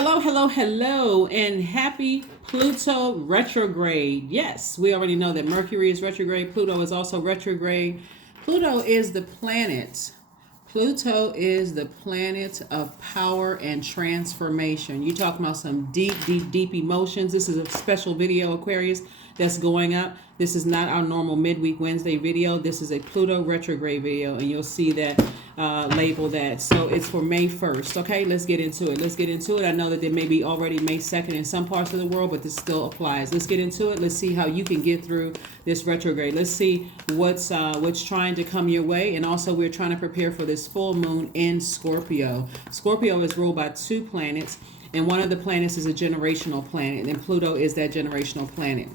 Hello, hello, hello, and happy Pluto retrograde. Yes, we already know that Mercury is retrograde. Pluto is also retrograde. Pluto is the planet. Pluto is the planet of power and transformation. You talking about some deep, deep, deep emotions. This is a special video, Aquarius, that's going up. This is not our normal midweek Wednesday video. This is a Pluto retrograde video, and you'll see that label that. So it's for May 1st. Okay, let's get into it. Let's get into it. I know that there may be already May 2nd in some parts of the world, but this still applies. Let's get into it. Let's see how you can get through this retrograde. Let's see what's trying to come your way, and also we're trying to prepare for this full moon in Scorpio. Scorpio is ruled by two planets, and one of the planets is a generational planet, and Pluto is that generational planet.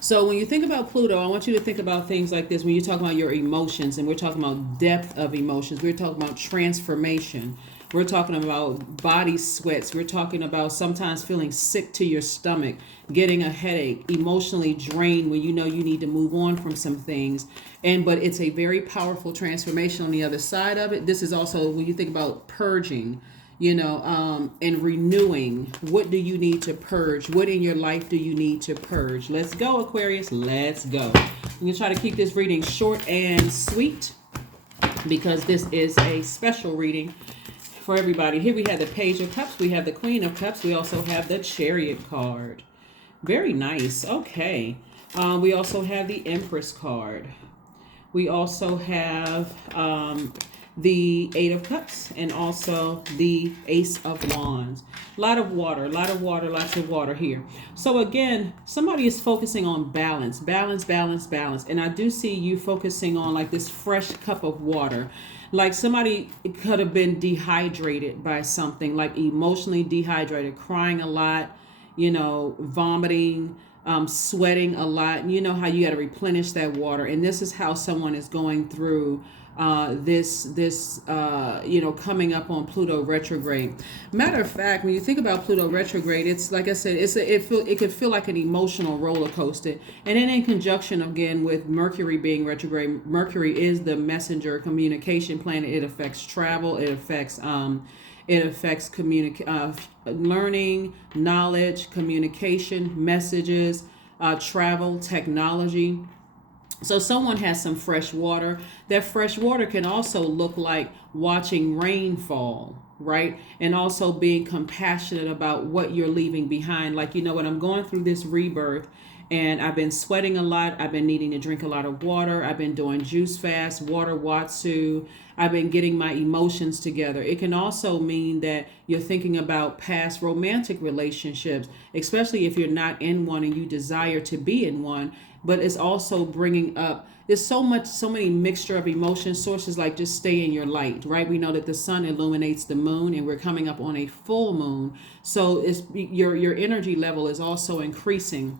So when you think about Pluto, I want you to think about things like this. When you talk about your emotions, and we're talking about depth of emotions, we're talking about transformation. We're talking about body sweats. We're talking about sometimes feeling sick to your stomach, getting a headache, emotionally drained when you know you need to move on from some things. But it's a very powerful transformation on the other side of it. This is also when you think about purging, and renewing. What do you need to purge? What in your life do you need to purge? Let's go, Aquarius. Let's go. I'm going to try to keep this reading short and sweet because this is a special reading for everybody. Here we have the Page of Cups. We have the Queen of Cups. We also have the Chariot card. Very nice. Okay. We also have the Empress card. We also have the Eight of Cups, and also the Ace of Wands. A lot of water, lots of water here. So again, somebody is focusing on balance. And I do see you focusing on like this fresh cup of water. Like somebody could have been dehydrated by something, like emotionally dehydrated, crying a lot, vomiting, sweating a lot. And you know how you got to replenish that water. And this is how someone is going through coming up on Pluto retrograde. Matter of fact, when you think about Pluto retrograde, it's like I said, it could feel like an emotional roller coaster. And then in conjunction again with Mercury being retrograde, Mercury is the messenger communication planet. It affects travel. It affects learning, knowledge, communication, messages, travel, technology. So someone has some fresh water. That fresh water can also look like watching rain fall, right? And also being compassionate about what you're leaving behind. Like, when I'm going through this rebirth and I've been sweating a lot, I've been needing to drink a lot of water, I've been doing juice fast, water watsu, I've been getting my emotions together. It can also mean that you're thinking about past romantic relationships, especially if you're not in one and you desire to be in one. But it's also bringing up, there's so many mixture of emotion sources, like just stay in your light, right? We know that the sun illuminates the moon, and we're coming up on a full moon. So it's your energy level is also increasing,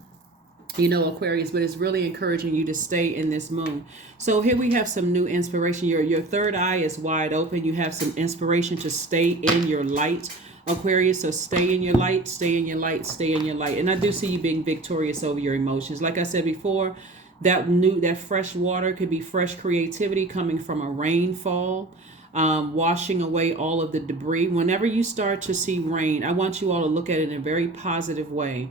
Aquarius, but it's really encouraging you to stay in this moon. So here we have some new inspiration. Your third eye is wide open. You have some inspiration to stay in your light, Aquarius. So stay in your light, stay in your light, stay in your light. And I do see you being victorious over your emotions. Like I said before, that fresh water could be fresh creativity coming from a rainfall, washing away all of the debris. Whenever you start to see rain, I want you all to look at it in a very positive way.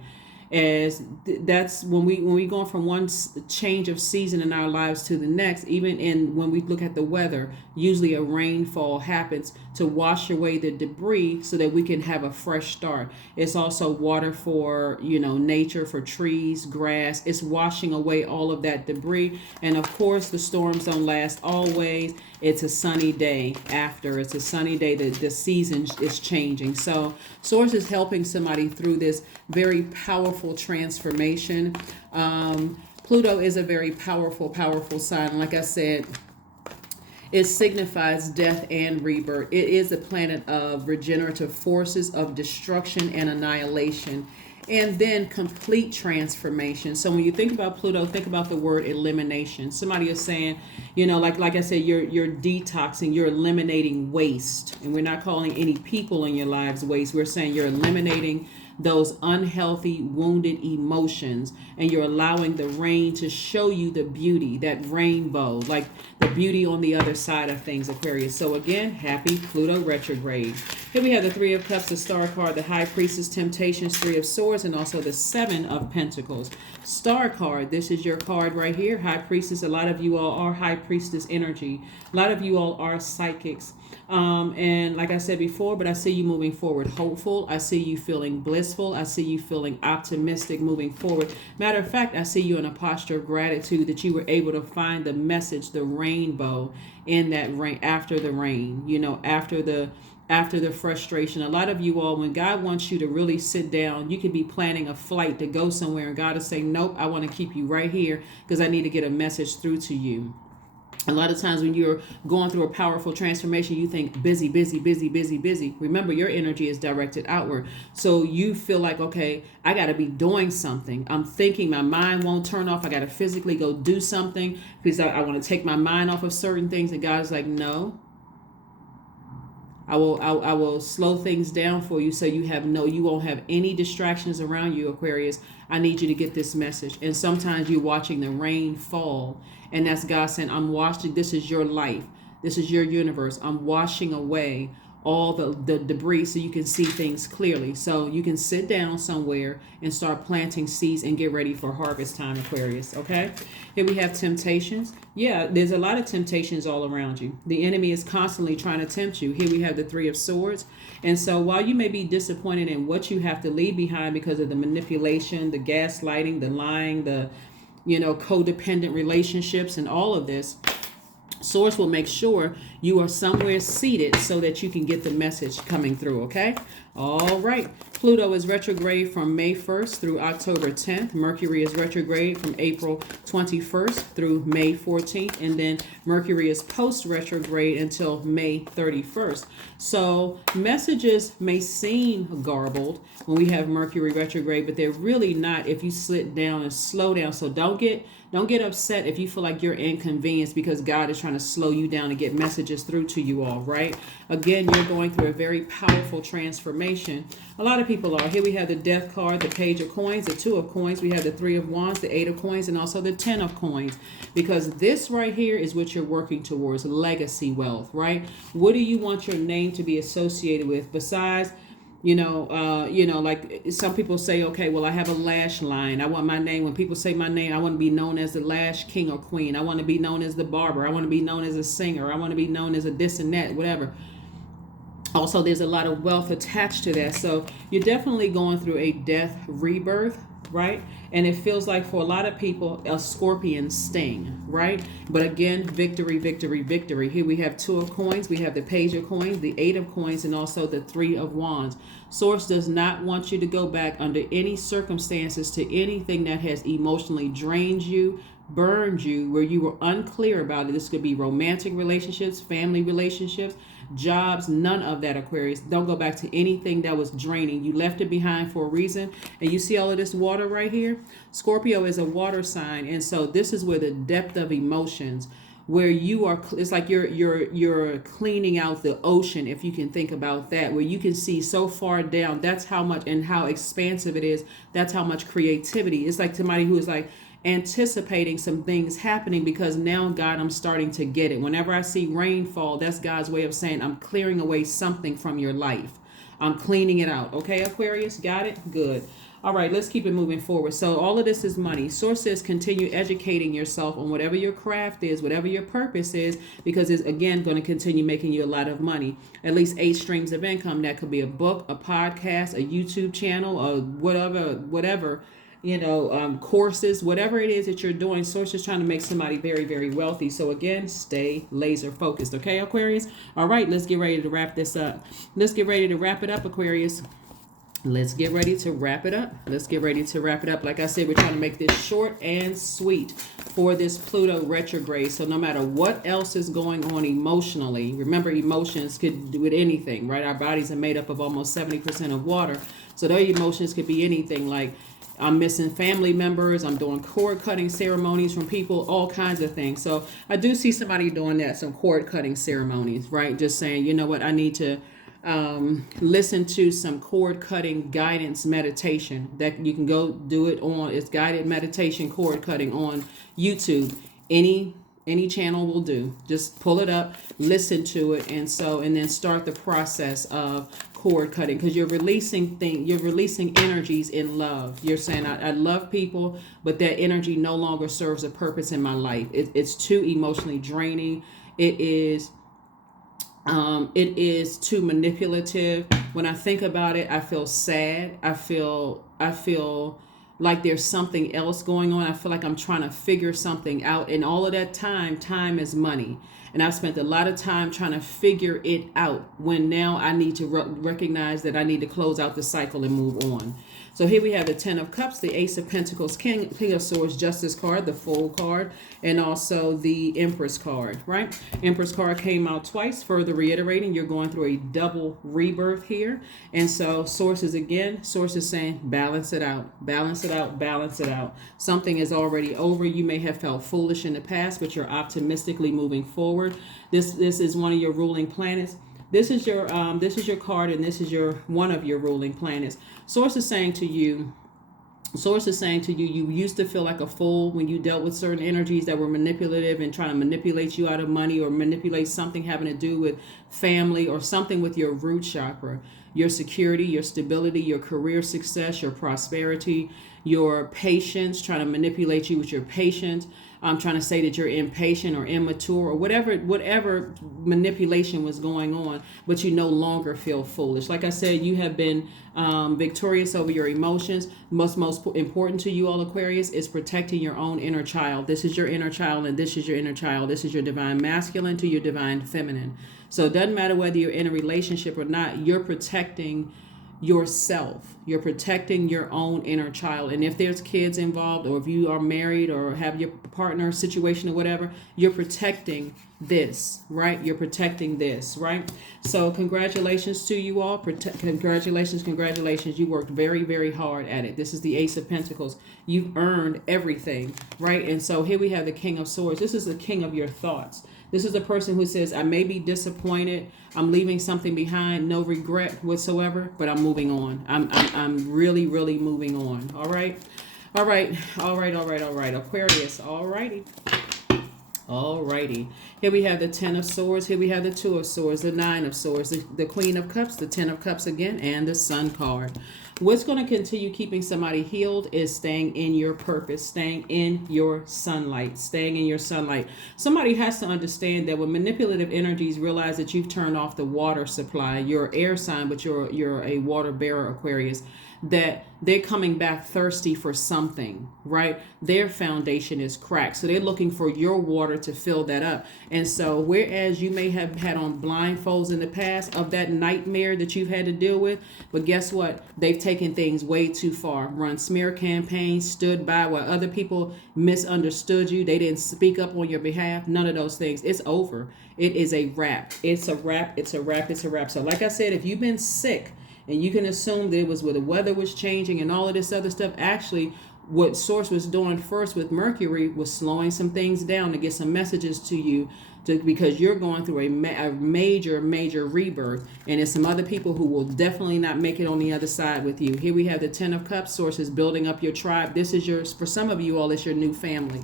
As that's when we go from one change of season in our lives to the next. Even when we look at the weather, usually a rainfall happens to wash away the debris so that we can have a fresh start. It's also water for nature, for trees, grass. It's washing away all of that debris. And of course, the storms don't last always. It's a sunny day after. It's a sunny day. The season is changing. So Source is helping somebody through this very powerful transformation. Pluto is a very powerful sign. Like I said, it signifies death and rebirth. It is a planet of regenerative forces, of destruction and annihilation, and then complete transformation. So when you think about Pluto, think about the word elimination. Somebody is saying, Like I said, you're detoxing, you're eliminating waste. And we're not calling any people in your lives waste. We're saying you're eliminating those unhealthy, wounded emotions, and you're allowing the rain to show you the beauty, that rainbow, like the beauty on the other side of things, Aquarius. So again, happy Pluto retrograde. Here we have the Three of Cups, the Star card, the High Priestess, Temptations, Three of Swords, and also the Seven of Pentacles. Star card, this is your card right here, High Priestess. A lot of you all are High Priestess energy. A lot of you all are psychics. And like I said before, but I see you moving forward hopeful. I see you feeling blissful. I see you feeling optimistic moving forward. Matter of fact, I see you in a posture of gratitude that you were able to find the message, the rainbow in that rain, after the rain, after the frustration. A lot of you all, when God wants you to really sit down, you could be planning a flight to go somewhere and God is saying, nope, I want to keep you right here because I need to get a message through to you. A lot of times when you're going through a powerful transformation, you think busy, busy, busy, busy, busy. Remember, your energy is directed outward. So you feel like, okay, I got to be doing something. I'm thinking, my mind won't turn off. I got to physically go do something because I want to take my mind off of certain things. And God's like, no. I will slow things down for you so you won't have any distractions around you, Aquarius. I need you to get this message. And sometimes you're watching the rain fall, and that's God saying, I'm washing, this is your life. This is your universe. I'm washing away all the debris so you can see things clearly. So you can sit down somewhere and start planting seeds and get ready for harvest time, Aquarius. Okay. Here we have temptations. Yeah, there's a lot of temptations all around you. The enemy is constantly trying to tempt you. Here we have the Three of Swords. And so while you may be disappointed in what you have to leave behind because of the manipulation, the gaslighting, the lying, the codependent relationships and all of this, Source will make sure you are somewhere seated so that you can get the message coming through, okay? All right. Pluto is retrograde from May 1st through October 10th. Mercury is retrograde from April 21st through May 14th. And then Mercury is post-retrograde until May 31st. So messages may seem garbled when we have Mercury retrograde, but they're really not if you sit down and slow down. So don't get upset if you feel like you're inconvenienced because God is trying to slow you down and get messages through to you all, right? Again, you're going through a very powerful transformation. A lot of people are. Here we have the Death card, the Page of Coins, the Two of Coins. We have the Three of Wands, the Eight of Coins, and also the Ten of Coins. Because this right here is what you're working towards, legacy wealth, right? What do you want your name to be associated with besides... like some people say, okay, well, I have a lash line. I want my name. When people say my name, I want to be known as the lash king or queen. I want to be known as the barber. I want to be known as a singer. I want to be known as a this and that, whatever. Also, there's a lot of wealth attached to that. So you're definitely going through a death rebirth, right? And it feels like for a lot of people, a scorpion sting, right? But again, victory, victory, victory. Here we have Two of Coins. We have the Page of Coins, the Eight of Coins, and also the Three of Wands. Source does not want you to go back under any circumstances to anything that has emotionally drained you, burned you, where you were unclear about it. This could be romantic relationships, family relationships, jobs, none of that, Aquarius. Don't go back to anything that was draining. You left it behind for a reason. And you see all of this water right here? Scorpio is a water sign. And so this is where the depth of emotions, where you are, it's like you're cleaning out the ocean, if you can think about that, where you can see so far down. That's how much and how expansive it is. That's how much creativity. It's like somebody who is like anticipating some things happening because now, God, I'm starting to get it. Whenever I see rainfall, that's God's way of saying I'm clearing away something from your life. I'm cleaning it out. Okay, Aquarius, got it? Good. All right, let's keep it moving forward. So all of this is money. Source says continue educating yourself on whatever your craft is, whatever your purpose is, because it's, again, going to continue making you a lot of money. At least 8 streams of income. That could be a book, a podcast, a YouTube channel, or whatever, courses, whatever it is that you're doing. Source is trying to make somebody very, very wealthy. So again, stay laser focused. Okay, Aquarius? All right, let's get ready to wrap this up. Let's get ready to wrap it up, Aquarius. Let's get ready to wrap it up. Let's get ready to wrap it up. Like I said, we're trying to make this short and sweet for this Pluto retrograde. So no matter what else is going on emotionally, remember emotions could do with anything, right? Our bodies are made up of almost 70% of water. So their emotions could be anything like I'm missing family members. I'm doing cord cutting ceremonies from people, all kinds of things. So I do see somebody doing that, some cord cutting ceremonies, right? Just saying, you know what, I need to listen to some cord cutting guidance meditation that you can go do it on. It's guided meditation cord cutting on YouTube. Any channel will do. Just pull it up, listen to it, and then start the process of cord cutting, because you're releasing energies in love. You're saying, I love people, but that energy no longer serves a purpose in my life. It's too emotionally draining. It is too manipulative. When I think about it, I feel sad. I feel like there's something else going on. I feel like I'm trying to figure something out. And all of that time is money. And I've spent a lot of time trying to figure it out, when now I need to recognize that I need to close out the cycle and move on. So here we have the Ten of Cups, the Ace of Pentacles, King of Swords, Justice card, the Fool card, and also the Empress card, right? Empress card came out twice, further reiterating you're going through a double rebirth here. And so source is saying balance it out, balance it out, balance it out. Something is already over. You may have felt foolish in the past, but you're optimistically moving forward. This is one of your ruling planets. This is your card, and this is one of your ruling planets. Source is saying to you, you used to feel like a fool when you dealt with certain energies that were manipulative and trying to manipulate you out of money, or manipulate something having to do with family, or something with your root chakra, your security, your stability, your career success, your prosperity, your patience, trying to manipulate you with your patience. I'm trying to say that you're impatient or immature, or whatever manipulation was going on, but you no longer feel foolish. Like I said, you have been victorious over your emotions. Most important to you all, Aquarius, is protecting your own inner child. This is your inner child, and this is your inner child. This is your divine masculine to your divine feminine. So it doesn't matter whether you're in a relationship or not, you're protecting yourself. You're protecting your own inner child. And if there's kids involved, or if you are married or have your partner situation or whatever, you're protecting this, right? You're protecting this, right? So congratulations to you all. Congratulations. You worked very, very hard at it. This is the Ace of Pentacles. You've earned everything, right? And so here we have the King of Swords. This is the king of your thoughts. This is the person who says, I may be disappointed. I'm leaving something behind, no regret whatsoever, but I'm moving on. I'm really, really moving on. All right. Aquarius. Alrighty. Here we have the Ten of Swords. Here we have the Two of Swords, the Nine of Swords, the Queen of Cups, the Ten of Cups again, and the Sun card. What's going to continue keeping somebody healed is staying in your purpose, staying in your sunlight, Somebody has to understand that when manipulative energies realize that you've turned off the water supply, you're an air sign, but you're a water bearer, Aquarius, that they're coming back thirsty for something, right? Their foundation is cracked. So they're looking for your water to fill that up. And so whereas you may have had on blindfolds in the past of that nightmare that you've had to deal with, but guess what? They've taken things way too far. Run smear campaigns, stood by while other people misunderstood you. They didn't speak up on your behalf. None of those things. It's over. It is a wrap. It's a wrap. So like I said, if you've been sick, and you can assume that it was where the weather was changing and all of this other stuff. Actually, what Source was doing first with Mercury was slowing some things down to get some messages to you, because you're going through a major rebirth. And there's some other people who will definitely not make it on the other side with you. Here we have the Ten of Cups. Source is building up your tribe. This is for some of you all, it's your new family.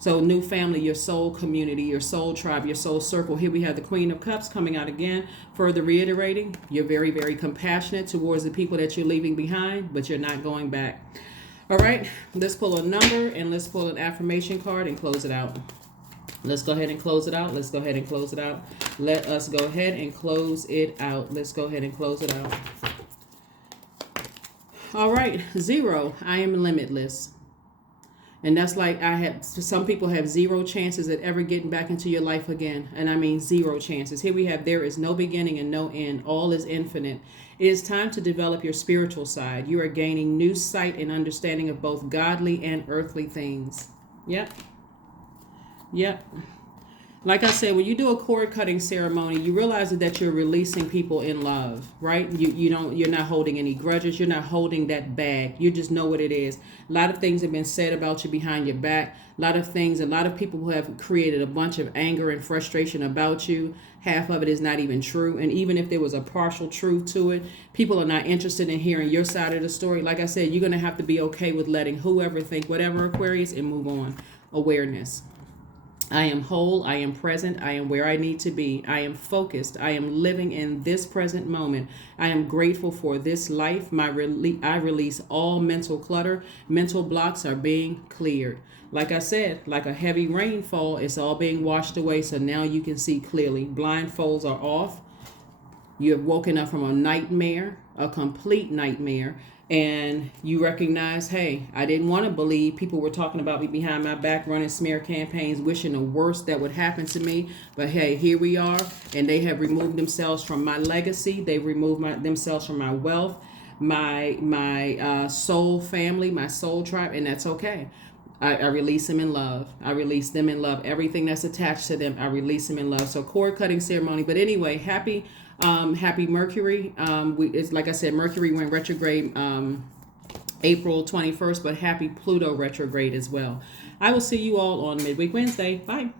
So new family, your soul community, your soul tribe, your soul circle. Here we have the Queen of Cups coming out again, further reiterating you're very, very compassionate towards the people that you're leaving behind, but you're not going back. All right, let's pull a number and let's pull an affirmation card and close it out. Let's go ahead and close it out. Let us go ahead and close it out. Let's go ahead and close it out. All right, 0. I am limitless. And that's like some people have 0 chances at ever getting back into your life again. And I mean 0 chances. Here we have, there is no beginning and no end. All is infinite. It is time to develop your spiritual side. You are gaining new sight and understanding of both godly and earthly things. Yep. Like I said, when you do a cord cutting ceremony, you realize that you're releasing people in love, right? You're not holding any grudges. You're not holding that bag. You just know what it is. A lot of things have been said about you behind your back. A lot of things, a lot of people who have created a bunch of anger and frustration about you. Half of it is not even true. And even if there was a partial truth to it, people are not interested in hearing your side of the story. Like I said, you're going to have to be okay with letting whoever think whatever, Aquarius, and move on. Awareness. I am whole, I am present, I am where I need to be, I am focused, I am living in this present moment, I am grateful for this life, I release all mental clutter, mental blocks are being cleared. Like I said, like a heavy rainfall, it's all being washed away, so now you can see clearly. Blindfolds are off. You have woken up from a nightmare, a complete nightmare, and you recognize, hey, I didn't want to believe people were talking about me behind my back, running smear campaigns, wishing the worst that would happen to me. But hey, here we are, and they have removed themselves from my legacy. They've removed themselves from my wealth, my soul family, my soul tribe, and that's okay. I release them in love. I release them in love. Everything that's attached to them, I release them in love. So cord cutting ceremony. But anyway, happy Mercury. It's like I said, Mercury went retrograde April 21st, but happy Pluto retrograde as well. I will see you all on Midweek Wednesday. Bye.